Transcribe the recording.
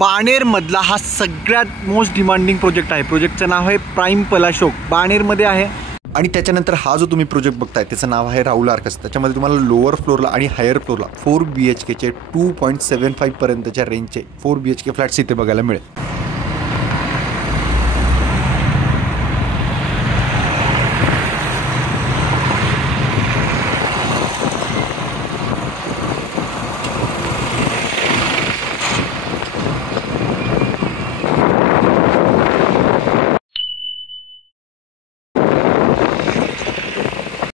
बाणेरमधला हा सगळ्यात most demanding project आहे. प्रोजेक्टचं नाव आहे प्राईम पलाशोक, बाणेरमध्ये आहे. आणि त्याच्यानंतर हा जो तुम्ही प्रोजेक्ट बघताय त्याचं नाव आहे राहुल आर्कस. त्याच्यामध्ये तुम्हाला लोअर फ्लोअरला आणि हायर फ्लोअरला 4 BHKचे 2.75 पर्यंतच्या रेंजचे 4 BHK फ्लॅट्स इथे बघायला मिळेल.